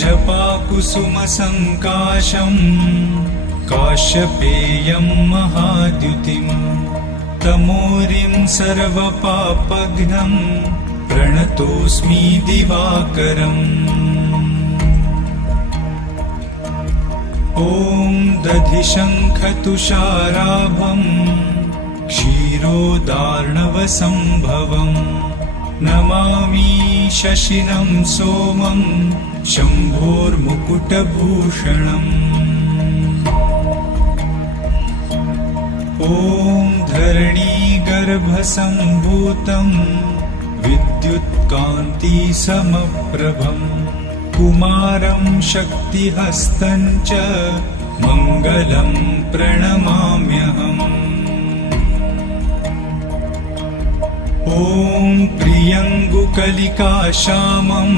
जपाकुसुमसङ्काशम् काश्यपेयं महाद्युतिं तमोरिं सर्वपापघ्नं प्रणतोऽस्मि दिवाकरम्। ॐ दधिशङ्खतुषाराभं क्षीरोदार्णवसम्भवम् नमामि शशिनं सोमं शम्भोर्मुकुटभूषणम्। ॐ धरणीगर्भसम्भूतं विद्युत्कान्तिसमप्रभम् कुमारं शक्तिहस्तं च मङ्गलं प्रणमाम्यहम्। ॐ प्रियङ्गुकलिकाश्यामं